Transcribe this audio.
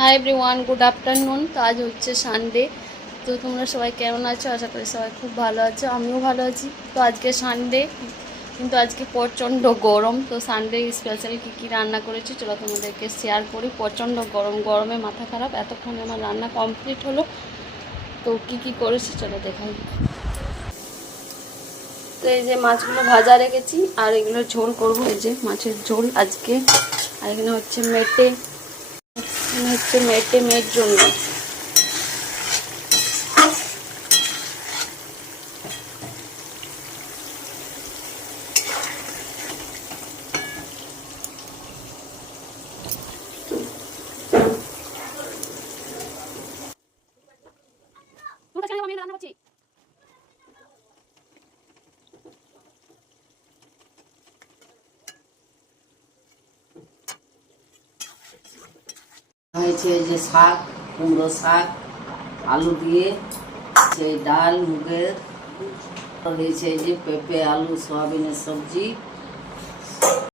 Hi everyone, good afternoon. তো আজ হচ্ছে সানডে। তো তোমরা সবাই কেমন আছো? আশা করি সবাই খুব ভালো আছো, আমিও ভালো আছি। তো আজকে সানডে, কিন্তু আজকে প্রচণ্ড গরম। তো সানডে স্পেশাল কী রান্না করেছি চলো তোমাদেরকে শেয়ার করি। প্রচণ্ড গরমে মাথা খারাপ। এতক্ষণে আমার রান্না কমপ্লিট হলো। তো কী করেছি চলো দেখাই। তো এই যে মাছগুলো ভাজা রেখেছি, আর এগুলো ঝোল করবো। এই যে মাছের ঝোল আজকে। আর এখানে হচ্ছে মেটের জন্য। হয়েছে যে শাক, কুমড়ো শাক, আলু দিয়ে সেই ডাল মুগের, হয়েছে যে পেঁপে আলু সয়াবিনের সবজি,